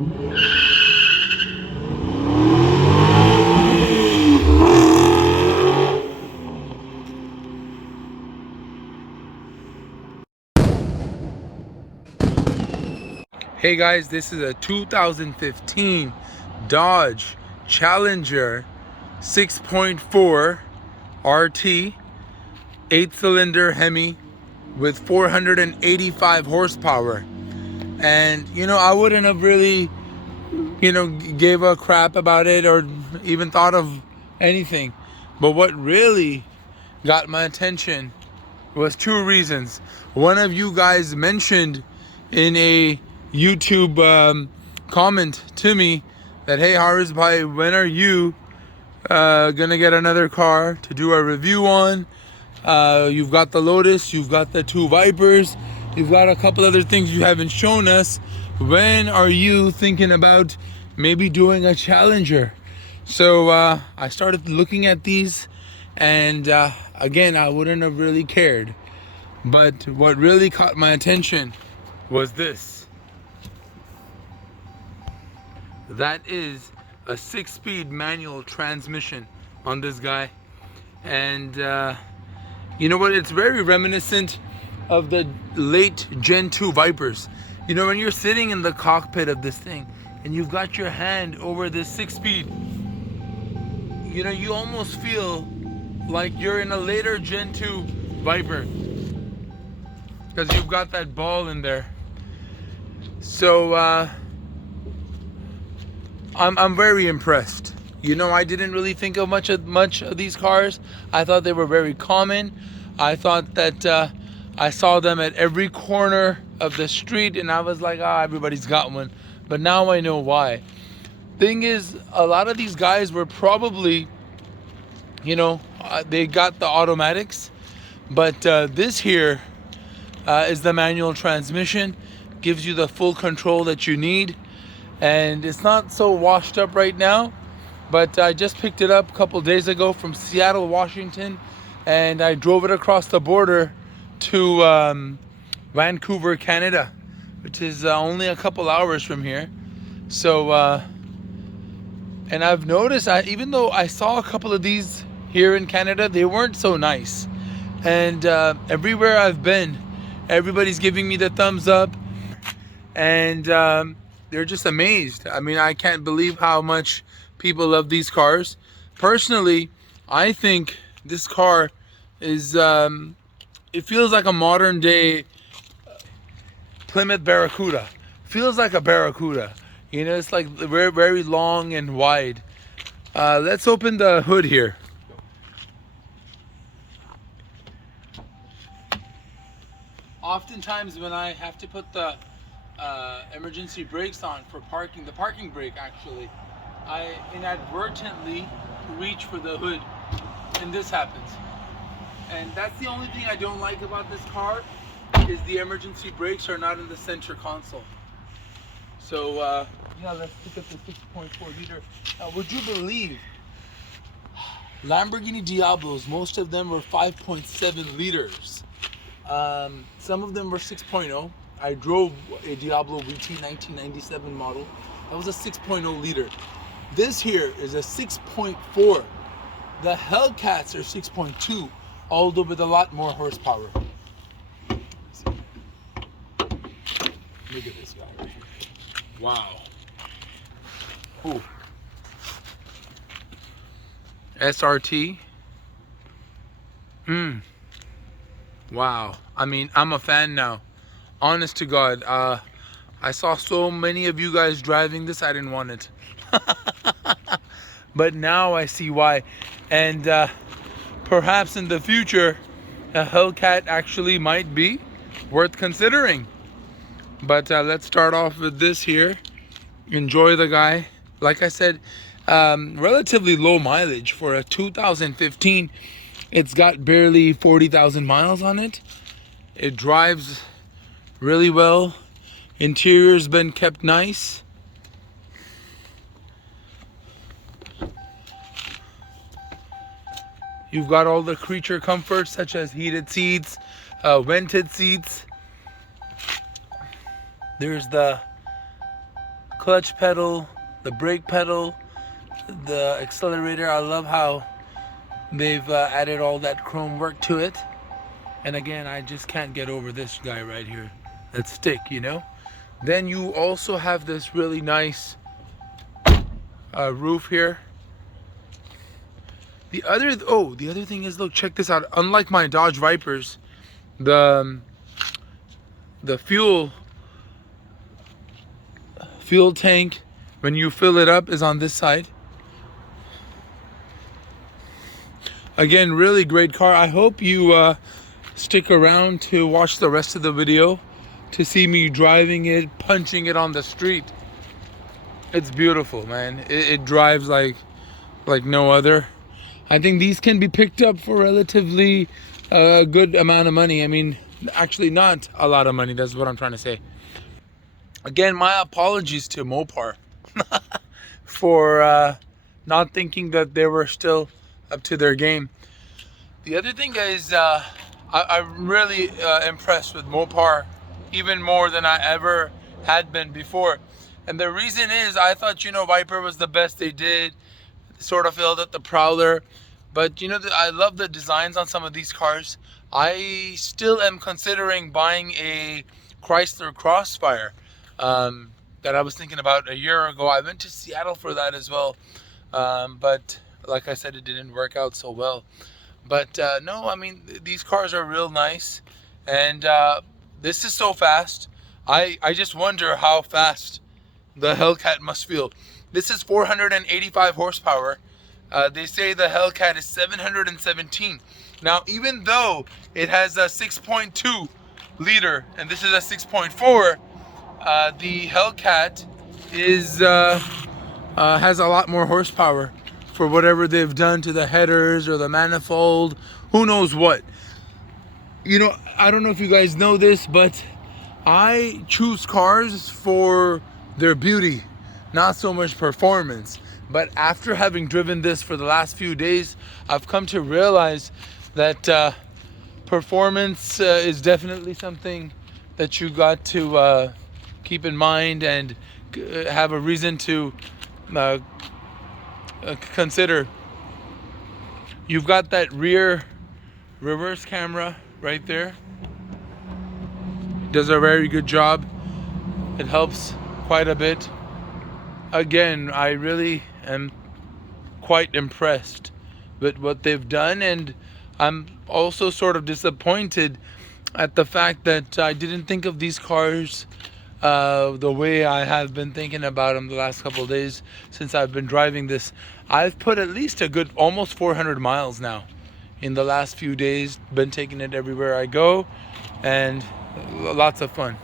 Hey guys, this is a 2015 Dodge Challenger 6.4 RT 8-cylinder Hemi with 485 horsepower. And you know, I wouldn't have really, gave a crap about it or even thought of anything. But what really got my attention was two reasons. One of you guys mentioned in a YouTube comment to me that, hey Harris, bhai, when are you gonna get another car to do a review on? You've got the Lotus, you've got the two Vipers, you've got a couple other things you haven't shown us. When are you thinking about maybe doing a Challenger? So I started looking at these, and again, I wouldn't have really cared. But what really caught my attention was this. That is a 6-speed manual transmission on this guy. And you know what? It's very reminiscent of the late Gen 2 Vipers. You know, when you're sitting in the cockpit of this thing and you've got your hand over this 6-speed, you know, you almost feel like you're in a later Gen 2 Viper, because you've got that ball in there. So I'm very impressed. You know, I didn't really think of much of these cars. I thought they were very common. I thought that I saw them at every corner of the street, and I was like, everybody's got one. But now I know why. Thing is, a lot of these guys were probably, they got the automatics, but this here is the manual transmission. Gives you the full control that you need, and it's not so washed up right now, but I just picked it up a couple days ago from Seattle, Washington, and I drove it across the border to Vancouver, Canada, which is only a couple hours from here. So and I've noticed, even though I saw a couple of these here in Canada, they weren't so nice. And everywhere I've been, everybody's giving me the thumbs up, and they're just amazed. I mean, I can't believe how much people love these cars. Personally, I think this car is, it feels like a modern day Plymouth Barracuda. Feels like a Barracuda. You know, it's like very, very long and wide. Let's open the hood here. Oftentimes when I have to put the emergency brakes on for parking, the parking brake actually, I inadvertently reach for the hood, and this happens. And that's the only thing I don't like about this car, is the emergency brakes are not in the center console. So yeah, let's pick up the 6.4 liter. Would you believe Lamborghini Diablos, most of them were 5.7 liters. Some of them were 6.0. I drove a Diablo VT 1997 model. That was a 6.0 liter. This here is a 6.4. The HellCats are 6.2, although with a lot more horsepower. Look at this guy right here. Wow. Ooh. SRT. Wow. I mean, I'm a fan now. Honest to God. I saw so many of you guys driving this, I didn't want it. But now I see why. And perhaps in the future, a HellCat actually might be worth considering. But let's start off with this here. Enjoy the guy. Like I said, relatively low mileage for a 2015. It's got barely 40,000 miles on it. It drives really well. Interior's been kept nice. You've got all the creature comforts such as heated seats, vented seats. There's the clutch pedal, the brake pedal, the accelerator. I love how they've added all that chrome work to it. And again, I just can't get over this guy right here, that stick, you know. Then you also have this really nice roof here. The other thing is, look, check this out. Unlike my Dodge Vipers, the fuel tank, when you fill it up, is on this side. Again, really great car. I hope you stick around to watch the rest of the video to see me driving it, punching it on the street. It's beautiful, man. It drives like no other. I think these can be picked up for relatively a good amount of money. I mean, actually not a lot of money. That's what I'm trying to say. Again, my apologies to Mopar for not thinking that they were still up to their game. The other thing is, I'm really impressed with Mopar, even more than I ever had been before. And the reason is, I thought, you know, Viper was the best they did. Sort of failed at the Prowler. But, you know, I love the designs on some of these cars. I still am considering buying a Chrysler Crossfire that I was thinking about a year ago. I went to Seattle for that as well. But like I said, it didn't work out so well. But no, I mean, these cars are real nice. And this is so fast. I just wonder how fast the HellCat must feel. This is 485 horsepower. They say the HellCat is 717. Now, even though it has a 6.2 liter and this is a 6.4, the HellCat is has a lot more horsepower for whatever they've done to the headers or the manifold. Who knows what? You know, I don't know if you guys know this, but I choose cars for their beauty, not so much performance. But after having driven this for the last few days, I've come to realize that performance is definitely something that you got to keep in mind and have a reason to consider. You've got that rear reverse camera right there. It does a very good job. It helps quite a bit. Again, I really am quite impressed with what they've done, and I'm also sort of disappointed at the fact that I didn't think of these cars the way I have been thinking about them the last couple of days since I've been driving this. I've put at least a good almost 400 miles now in the last few days, been taking it everywhere I go, and lots of fun.